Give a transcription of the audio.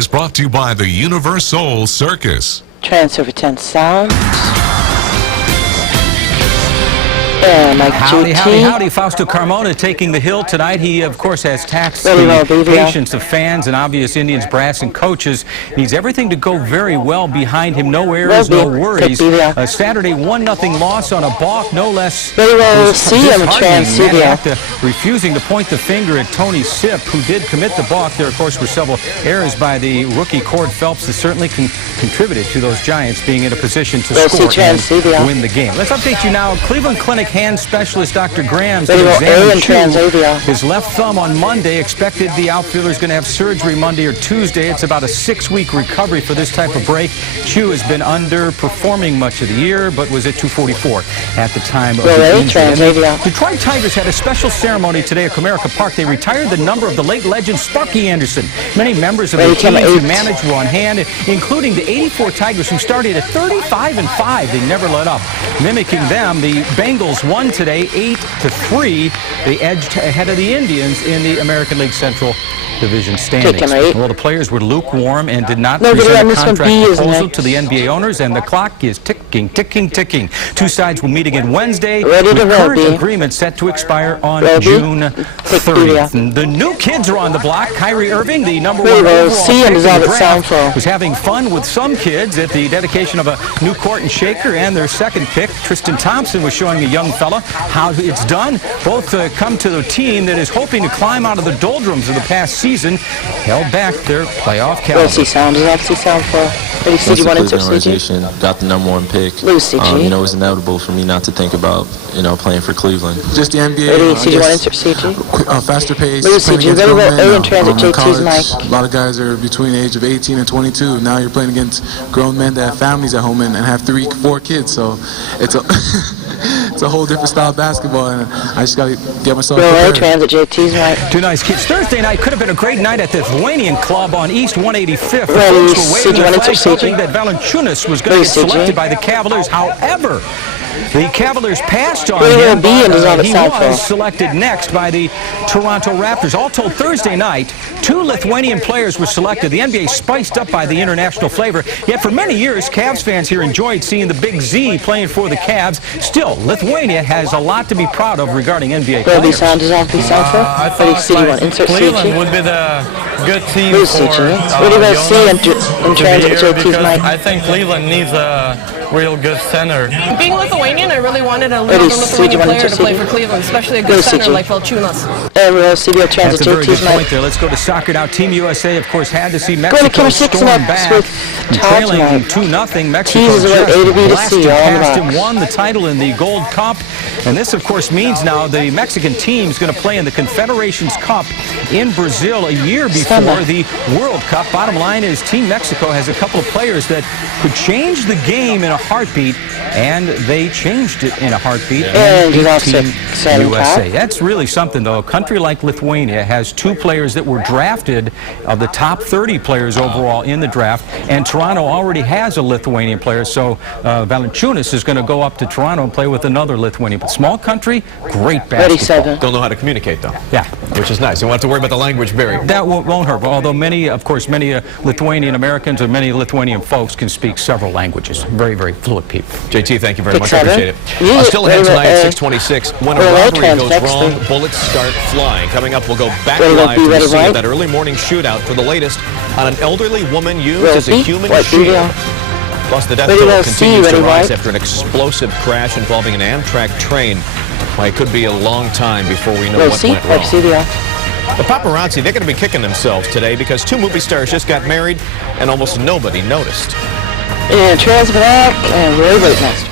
is brought to you by the Universal Circus. Transfer for 10 sound. And Mike Howdy, GT. howdy, howdy. Fausto Carmona taking the hill tonight. He, of course, has taxed Very well, the baby. patience of fans and obvious Indians brass and coaches. Needs everything to go very well behind him. No errors, no worries. A Saturday 1-0 loss on a balk, no less. Very well, see him, Transmedia. Refusing to point the finger at Tony Sipp, who did commit the balk. There, of course, were several errors by the rookie Cord Phelps that certainly contributed to those Giants being in a position to score and win the game. Let's update you now. Cleveland Clinic hand specialist Dr. Graham's examined his left thumb on Monday. Expected the outfielder is going to have surgery Monday or Tuesday. It's about a 6-week recovery for this type of break. Chu has been underperforming much of the year, but was at 244 at the time of the injury. Detroit Tigers had a special ceremony today at Comerica Park. They retired the number of the late legend Sparky Anderson. Many members of the team who managed were on hand, including the 84 Tigers who started at 35-5. They never let up. Mimicking them, the Bengals won today 8-3. They edged ahead of the Indians in the American League Central Division standings. Well, the players were lukewarm and did not present a contract proposal to the NBA owners, and the clock is ticking, ticking, ticking. Two sides will meet again Wednesday, with current agreement set to expire on June 30th. And the new kids are on the block. Kyrie Irving, the number one overall pick in the draft, was having fun with some kids at the dedication of a new court and shaker, and their second pick, Tristan Thompson, was showing a young fella how it's done. Both come to the team that is hoping to climb out of the doldrums of the past season, held back their playoff caliber. Lucy sound is obviously sound for Lucy organization got the number one pick. Lucy G. It was inevitable for me not to think about playing for Cleveland. Just the NBA. Faster pace. Lucy G. Very well. A in transit. JT's mic. A lot of guys are between the age of 18 and 22. Now you're playing against grown men that have families at home and have 3-4 kids. So it's a it's a whole different style of basketball, and I just got to get myself prepared. Transit. JT's mic. Two nice kids. Thursday night could have been a great night at the Lithuanian Club on East 185th. The folks were waving the flags, hoping that Valanciunas was going to get selected by the Cavaliers. However, the Cavaliers passed on him. He was selected next by the Toronto Raptors. All told, Thursday night, 2 Lithuanian players were selected. The NBA spiced up by the international flavor. Yet for many years, Cavs fans here enjoyed seeing the Big Z playing for the Cavs. Still, Lithuania has a lot to be proud of regarding NBA players. I thought Cleveland would be the good team I think Cleveland needs a real good center. Being Lithuanian, I really wanted a Lithuanian player to play for Cleveland, especially a good center like Valanciunas. That's a very good point there. Let's go to soccer now. Team USA, of course, had to see Mexico storm back, trailing 2-0. Mexico just blasted past and won the title in the Gold Cup. And this, of course, means now the Mexican team is going to play in the Confederations Cup in Brazil a year before the World Cup. Bottom line is Team Mexico has a couple of players that could change the game in a heartbeat, and they changed it in a heartbeat. And Team USA. That's really something, though. A country like Lithuania has 2 players that were drafted of the top 30 players overall in the draft, and Toronto already has a Lithuanian player, so Valanciunas is going to go up to Toronto and play with another Lithuanian. But small country, great basketball. Don't know how to communicate, though. Yeah. Which is nice. You won't have to worry about the language barrier. That won't hurt. Although many Lithuanian Americans or many Lithuanian folks can speak several languages. Very, very fluent people. JT, thank you very much. I appreciate it. Still ahead tonight at 6:26. When a robbery goes wrong, bullets start flying. Coming up, we'll go back live to the scene of that early morning shootout for the latest on an elderly woman used as a human shield. Plus, the death toll continues to rise after an explosive crash involving an Amtrak train. Well, it could be a long time before we know what went wrong. The paparazzi, they're going to be kicking themselves today because 2 movie stars just got married and almost nobody noticed. And Charles Black and Roy Whitmaster.